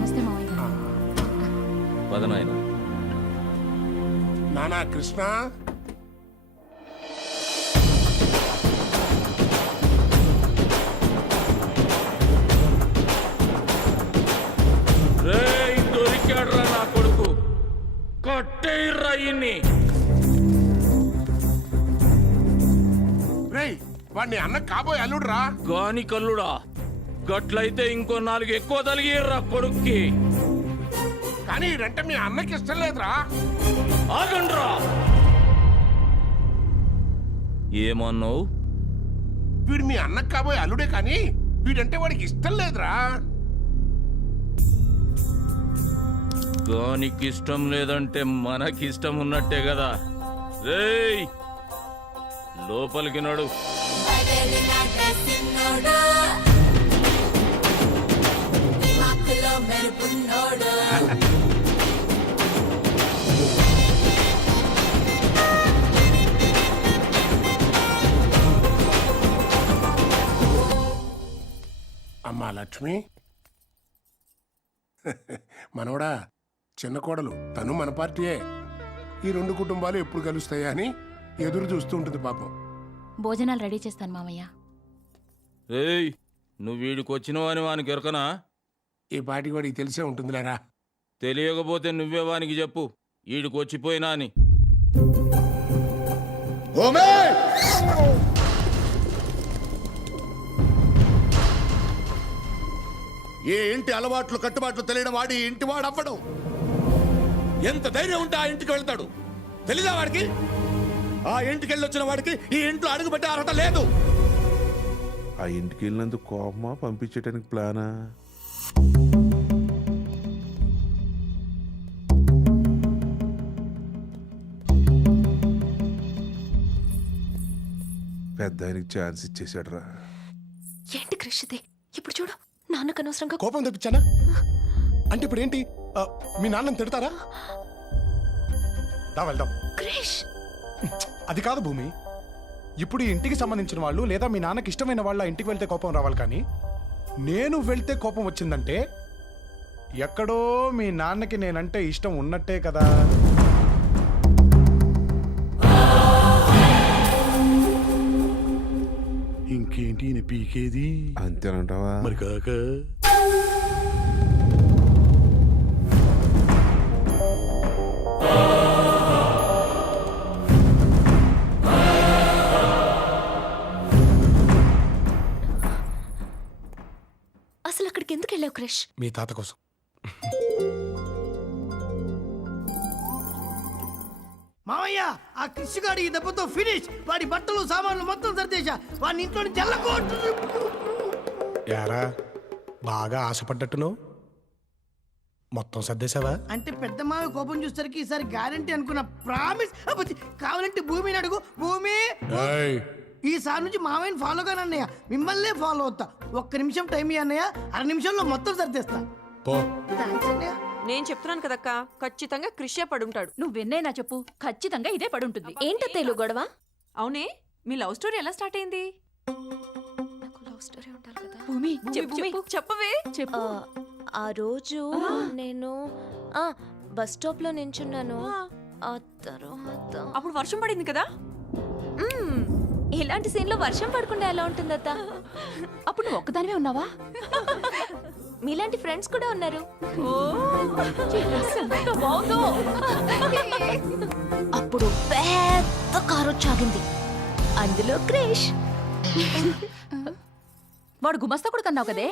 నమస్తే మావయ్య. పదనాయన నానా కృష్ణ, రేయ్ దొరికాడ్రా నా కొడుకు, కట్టేయ్రా ఇన్ని. రేయ్ వాడిని అన్న కాబోయే అల్లుడురా. గాని కల్లుడా, గట్లయితే ఇంకో 4 ఎక్కువ తలిగిర్రా కొడుక్కి. కానీ ఈడంటే మీ అన్నకి ఇష్టం లేదురా. ఆగండ్రా. ఏమన్నావు? వీడు మీ అన్నకి కాబోయే అల్లుడే, కానీ వీడంటే వాడికి ఇష్టం లేదురా. గానికి ఇష్టం లేదంటే మనకి ఇష్టం ఉన్నట్టే కదా. రేయ్ లోపలికి నడు. అమ్మా లక్ష్మి, మనవడా చిన్న కోడలు, తను మన పార్టీయే. ఈ 2 కుటుంబాలు ఎప్పుడు కలుస్తాయా అని ఎదురు చూస్తూ ఉంటుంది పాపం. భోజనాలు రెడీ చేస్తాను మామయ్య. రేయ్ నువ్వు వీడికి వచ్చినవాని వానికి ఎరకనా? ఈ పాటికి వాడికి తెలిసే ఉంటుందిలేరా. తెలియకపోతే నువ్వే వానికి చెప్పు, వీడికి వచ్చిపోయినా అని. ఏ ఇంటి అలవాట్లు కట్టుబాట్లు తెలియని వాడి ఇంటి వాడు అవ్వడం. ఎంత ధైర్యం ఉంటే ఆ ఇంటికి వెళ్తాడు? తెలీదా వాడికి? ఆ ఇంటికి వెళ్ళొచ్చిన వాడికి ఈ ఇంట్లో అడుగు పెట్టే అర్హత లేదు. ఆ ఇంటికి వెళ్ళినందుకు కోపమా, పంపించడానికి ప్లానా? పెద్ద ఆయనకి ఛాన్స్ ఇచ్చేసాడు రా. ఏంటి క్రిష్ ఇది? ఇప్పుడు చూడు, నాన్నకు అనవసరంగా కోపం తెప్పించానా? అంటే ఇప్పుడు ఏంటి, మీ నాన్నని తిడతారా? దా వెళ్దాం. క్రిష్, అది కాదు భూమి, ఇప్పుడు ఈ ఇంటికి సంబంధించిన వాళ్ళు లేదా మీ నాన్నకి ఇష్టమైన వాళ్ళ ఇంటికి వెళ్తే కోపం రావాలి, కానీ నేను వెళ్తే కోపం వచ్చిందంటే ఎక్కడో మీ నాన్నకి నేనంటే ఇష్టం ఉన్నట్టే కదా. ఇంకేంటి పీకేది? అంతేనంటావా? మరి కాక అసలు అక్కడికి ఎందుకు వెళ్ళావు క్రిష్? మీ తాత కోసం. మామయ్య, ఆ కృషిగాడి ఈ దెబ్బతో ఫినిష్. వాడి బట్టలు సామాన్లు మొత్తం సర్దేశా. వాడిని ఇంట్లో నుంచి వెళ్ళకూడదు. యారా బాగా ఆశపడ్డట్టును మొత్తం సర్దేశావా? అంటే పెద్ద మావ కోపం చూసరికి ఈసారి గ్యారంటీ అనుకున్న ప్రామిస్. కావాలంటే భూమిని అడుగు. భూమి, ఈసారి నుంచి మామయ్యని ఫాలో గానే అన్నయ్య, మిమ్మల్నే ఫాలో అవుతా. 1 నిమిషం టైం ఇయ్య అన్నయ్య, 1/2 నిమిషంలో మొత్తం సర్దేస్తా. పో. థాంక్స్ అన్నయ్య. నేను చెప్తున్నాను కదక్క, ఖచ్చితంగా కృషే పడుంటాడు. నువ్వెన్నైనా చెప్పు, ఖచ్చితంగా ఇదే పడుంటుంది. ఏంటో తెలుగు గొడవ? అవునే, మీ లవ్ స్టోరీ ఎలా స్టార్ట్ అయింది? నాకు లవ్ స్టోరీ ఉండాలి కదా. భూమి చెప్పు చెప్పు, చెప్పవే. చెప్పు. ఆ రోజు నేను బస్ స్టాప్ లో నించున్నాను. ఆ తర్వాత అప్పుడు వర్షం పడింది కదా. ఇలాంటి సీన్ లో వర్షం పడకుండా ఎలా ఉంటుందత్త? అప్పుడు నువ్వు ఒక్కదానివే ఉన్నావా? మీలాంటి ఫ్రెండ్స్ కూడా ఉన్నారు. అప్పుడు పెద్ద కారు వచ్చాగింది, అందులో క్రిష్. వాడు గుమస్తా కూడా కన్నావు కదే.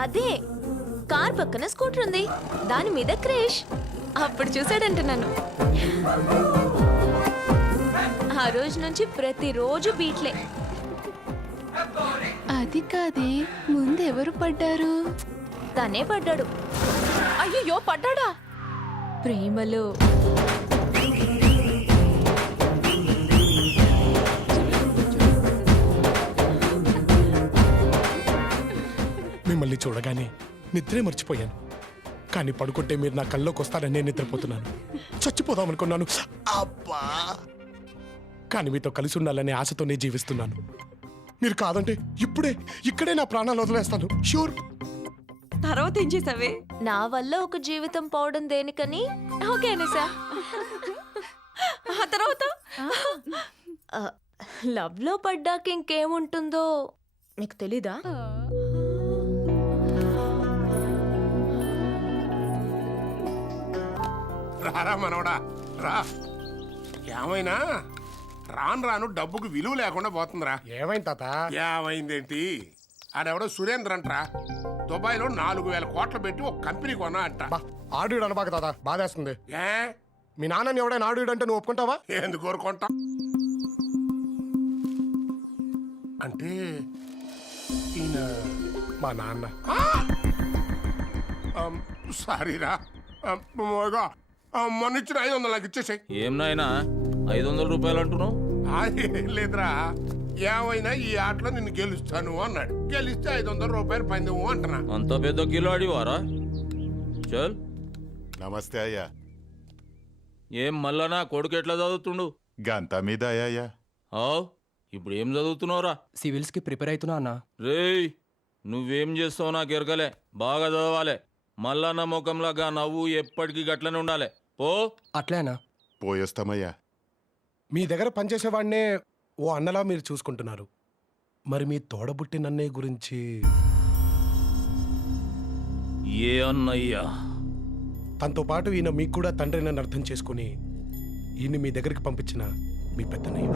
అదే కార్ పక్కన స్కూటర్ ఉంది, దాని మీద క్రిష్. అప్పుడు చూసాడంటున్నాను. ఆ రోజు నుంచి ప్రతిరోజు బీట్లే. అది కాదే, ముందు ఎవరు పడ్డారు? తనే పడ్డాడు. అయ్యో పడ్డాడా? ప్రేమలో. మిమ్మల్ని చూడగానే నిద్రే మర్చిపోయాను, కానీ పడుకుంటే మీరు నా కల్లోకి వస్తారని నేను నిద్రపోతున్నాను. చచ్చిపోదామనుకున్నాను, అబ్బా! కానీ మీతో కలిసి ఉండాలనే ఆశతోనే జీవిస్తున్నాను. మీరు కాదంటే ఇక్కడే నా ప్రాణాలు వదిలేస్తాను. ష్యూర్. తర్వాత ఏం చేసావే? నా వల్ల ఒక జీవితం పోవడం దేనికని ఓకే అనేసా. ఆ తర్వాత లవ్ లో పడ్డాక ఇంకేముంటుందో నీకు తెలీదా? రారా మనవడా రా. ఏమైనా రాను రాను డబ్బుకు విలువ లేకుండా పోతుందిరా. ఏమైంది తాత? ఏమైందేంటి? ఆడెవడో సురేంద్ర అంటరా దుబాయ్లో 4,000 కోట్లు పెట్టి ఒక కంపెనీ కొన్నా అంట. ఆడు అనబాక తాత, బాధేస్తుంది. ఏ మీ నాన్నని ఎవడైనా ఆడు అంటే నువ్వు ఒప్పుకుంటావా? ఎందుకు కోరుకుంటా? అంటే ఈయన మా నాన్న. సారీరా. మొన్న ఇచ్చిన 500 నాకు ఇచ్చేసాయి. ఏం నాయనా 500 రూపాయలు అంటున్నావు? ఏం లేదురా, ఏమైనా ఈ ఆటలో నిన్ను గెలుస్తాను అన్నాడు. గెలిస్తే 500 రూపాయలు పందెము అంటున్నా. అంత పెద్ద కిలాడి వారా? చల్. నమస్తే అయ్యా. ఏం మళ్ళా నా కొడుకు ఎట్లా చదువుతుండు? గంతా మీద అయ్యా. ఆవ్, ఇప్పుడు ఏం చదువుతున్నావురా? సివిల్స్ కి ప్రిపేర్ అవుతున్నా అన్న. రేయ్, నువ్వేం చేస్తావు నాకు ఎరకలే. బాగా చదవాలి. మల్లన్న ముఖంలాగా నవ్వు ఎప్పటికీ గట్లనే ఉండాలి. పో. అట్లేనా? పోయేస్తామయ్యా. మీ దగ్గర పనిచేసేవాడినే ఓ అన్నలా మీరు చూసుకుంటున్నారు. మరి మీ తోడబుట్టిన అన్నయ్య గురించి? ఏ అన్నయ్యా? తనతో పాటు ఈయన మీకు కూడా తండ్రి నన్ను అర్థం చేసుకుని ఈయన మీ దగ్గరికి పంపించిన మీ పెద్దన్నయ్య.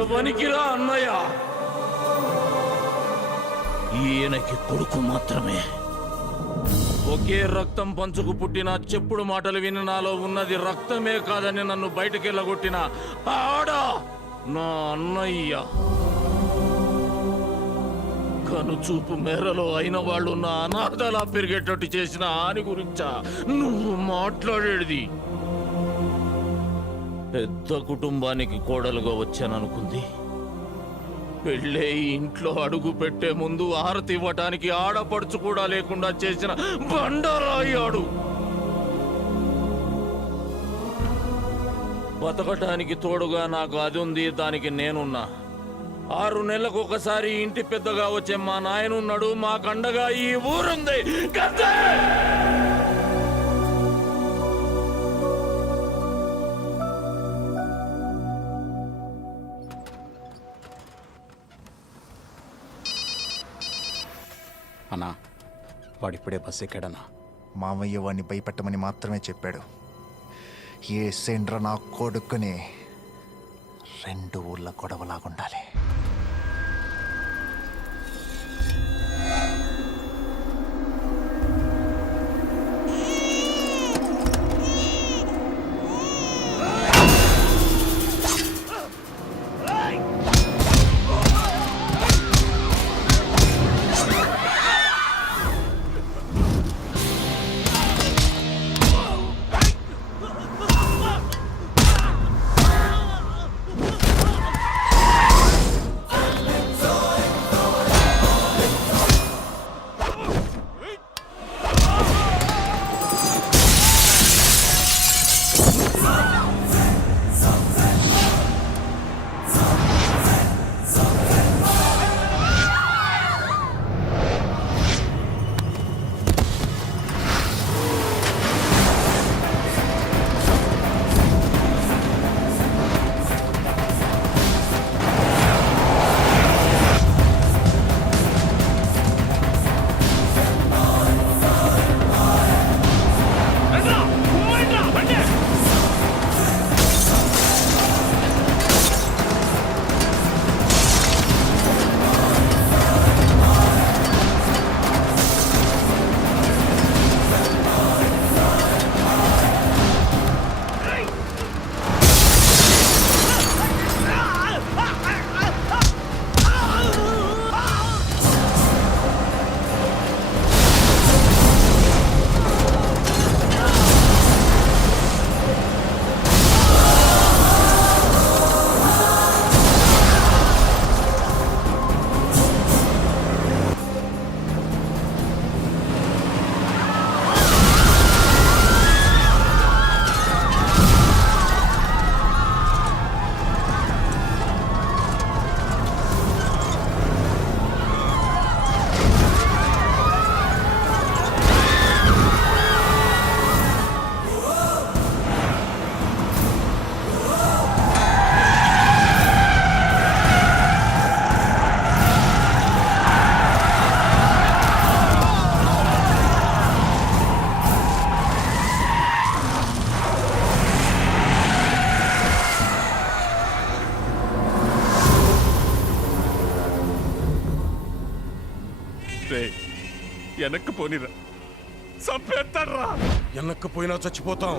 ఎవనికిరా అన్నయ్య? ఈయనకి కొడుకు మాత్రమే. ఒకే రక్తం పంచుకు పుట్టిన చెప్పుడు మాటలు విని నాలో ఉన్నది రక్తమే కాదని నన్ను బయటకెళ్ళగొట్టిన ఆడ నా అన్నయ్య. కనుచూపు మేరలో అయిన వాళ్ళు నా అనాథలా పెరిగేటట్టు చేసిన ఆని గురించా నువ్వు మాట్లాడేది? పెద్ద కుటుంబానికి కోడలుగా వచ్చాననుకుంది. పెళ్ళే ఇంట్లో అడుగు పెట్టే ముందు ఆరతి ఇవ్వటానికి ఆడపడుచు కూడా లేకుండా చేసిన బండరాయాడు. బతకటానికి తోడుగా నాకు అది ఉంది, దానికి నేనున్నా. 6 నెలలకు ఒకసారి ఇంటి పెద్దగా వచ్చే మా నాయనున్నాడు. మా కండగా ఈ ఊరుంది. గద్దే! అన్నా, వాడిప్పుడే బస్సు ఎక్కాడన్నా. మామయ్య వాడిని భయపెట్టమని మాత్రమే చెప్పాడు. ఏ సెండ్ర నా కొడుకుని 2 ఊళ్ళ గొడవలాగుండాలి. వెనక్కి పోనిరా, చంపేస్తాడ్రా. వెనక్కి పోయినా చచ్చిపోతాం.